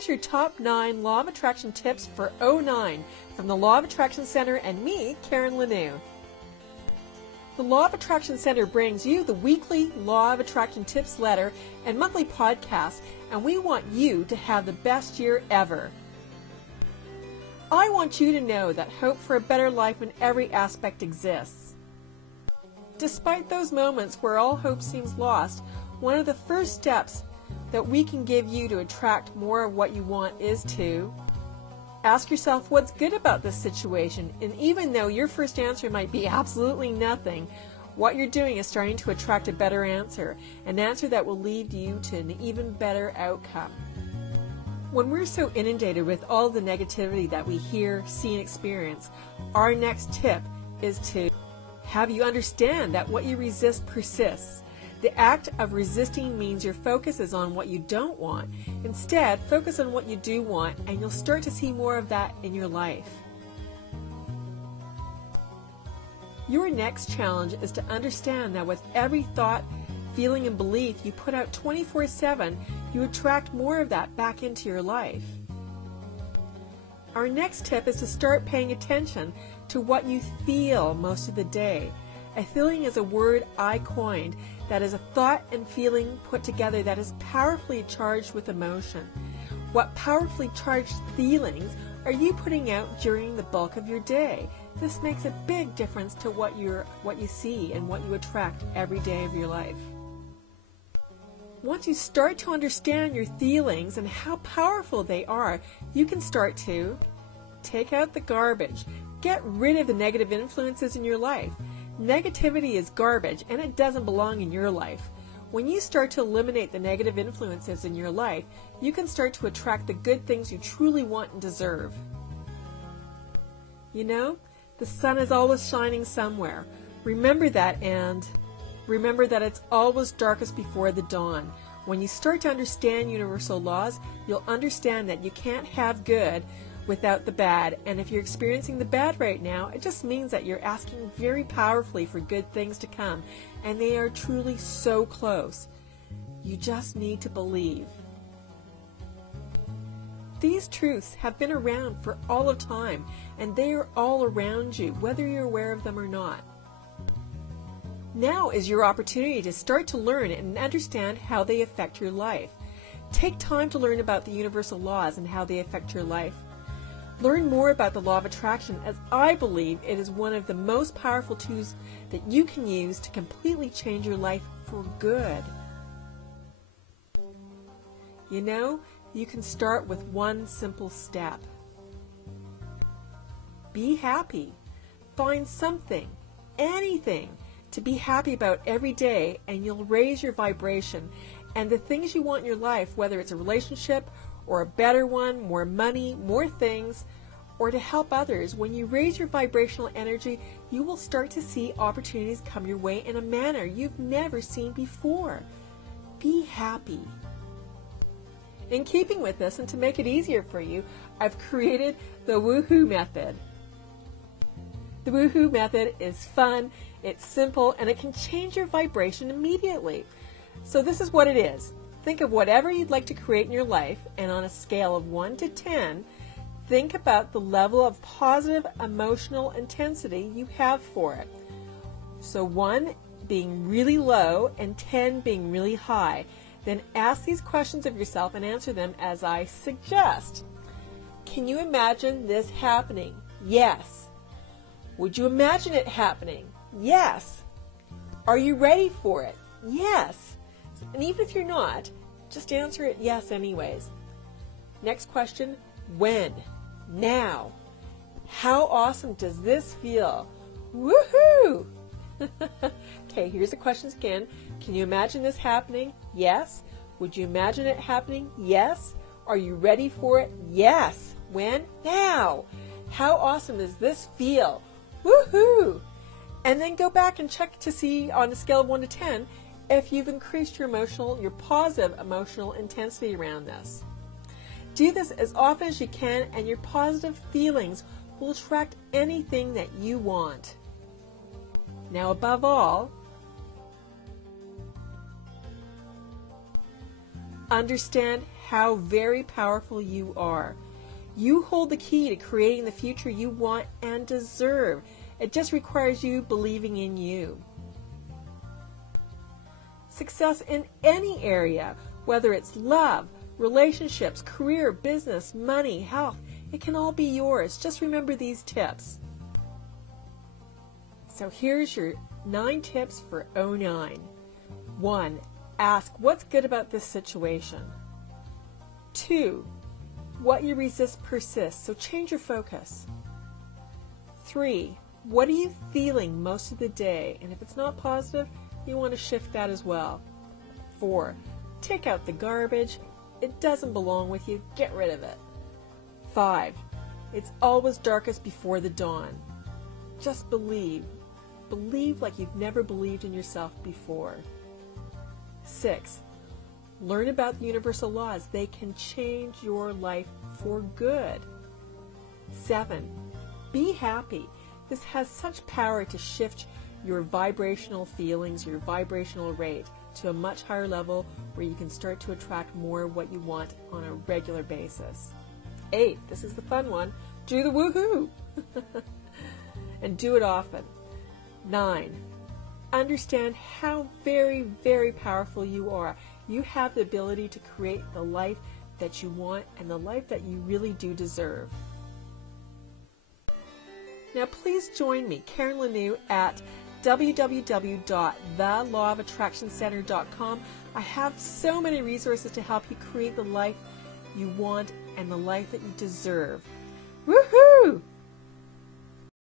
here's your top 9 Law of Attraction tips for '09 from the Law of Attraction Center and me, Karen Luniw. The Law of Attraction Center brings you the weekly Law of Attraction tips letter and monthly podcast, and we want you to have the best year ever. I want you to know that hope for a better life in every aspect exists. Despite those moments where all hope seems lost, one of the first steps that we can give you to attract more of what you want is to ask yourself what's good about this situation, and even though your first answer might be absolutely nothing, what you're doing is starting to attract a better answer, an answer that will lead you to an even better outcome. When we're so inundated with all the negativity that we hear, see, and experience, our next tip is to have you understand that what you resist persists. The act of resisting means your focus is on what you don't want. Instead, focus on what you do want, and you'll start to see more of that in your life. Your next challenge is to understand that with every thought, feeling, and belief you put out 24/7, you attract more of that back into your life. Our next tip is to start paying attention to what you feel most of the day. A feeling is a word I coined that is a thought and feeling put together that is powerfully charged with emotion. What powerfully charged feelings are you putting out during the bulk of your day? This makes a big difference to what you see and what you attract every day of your life. Once you start to understand your feelings and how powerful they are, you can start to take out the garbage. Get rid of the negative influences in your life. Negativity is garbage, and it doesn't belong in your life. When you start to eliminate the negative influences in your life, you can start to attract the good things you truly want and deserve. You know, the sun is always shining somewhere. Remember that, and remember that it's always darkest before the dawn. When you start to understand universal laws, you'll understand that you can't have good without the bad, and if you're experiencing the bad right now, it just means that you're asking very powerfully for good things to come, and they are truly so close. You just need to believe. These truths have been around for all of time, and they are all around you, whether you're aware of them or not. Now is your opportunity to start to learn and understand how they affect your life. Take time to learn about the universal laws and how they affect your life. Learn more about the law of attraction, as I believe it is one of the most powerful tools that you can use to completely change your life for good. You know, you can start with one simple step. Be happy. Find something, anything, to be happy about every day, and you'll raise your vibration. And the things you want in your life, whether it's a relationship or a better one, more money, more things, or to help others, when you raise your vibrational energy, you will start to see opportunities come your way in a manner you've never seen before. Be happy. In keeping with this, and to make it easier for you, I've created the Woohoo Method. The Woohoo Method is fun, it's simple, and it can change your vibration immediately. So this is what it is. Think of whatever you'd like to create in your life, and on a scale of 1 to 10, think about the level of positive emotional intensity you have for it. So 1 being really low and 10 being really high. Then ask these questions of yourself and answer them as I suggest. Can you imagine this happening? Yes. Would you imagine it happening? Yes. Are you ready for it? Yes. And even if you're not, just answer it yes anyways. Next question, when? Now. How awesome does this feel? Woohoo! Okay, here's the questions again. Can you imagine this happening? Yes. Would you imagine it happening? Yes. Are you ready for it? Yes. When? Now. How awesome does this feel? Woohoo! And then go back and check to see on a scale of 1 to 10 if you've increased your positive emotional intensity around this. Do this as often as you can, and your positive feelings will attract anything that you want. Now, above all, understand how very powerful you are. You hold the key to creating the future you want and deserve. It just requires you believing in you. Success in any area, whether it's love, relationships, career, business, money, health, it can all be yours. Just remember these tips. So here's your 9 tips for 09. 1. Ask what's good about this situation. 2. What you resist persists, so change your focus. 3. What are you feeling most of the day? And if it's not positive, you want to shift that as well. 4. Take out the garbage. It doesn't belong with you. Get rid of it. 5. It's always darkest before the dawn. Just believe. Believe like you've never believed in yourself before. 6. Learn about the universal laws. They can change your life for good. 7. Be happy. This has such power to shift your vibrational feelings, your vibrational rate to a much higher level where you can start to attract more of what you want on a regular basis. 8. This is the fun one. Do the woohoo! And do it often. 9. Understand how very, very powerful you are. You have the ability to create the life that you want and the life that you really do deserve. Now please join me, Karen Luniw, at www.thelowofattractioncenter.com. I have so many resources to help you create the life you want and the life that you deserve. Woohoo!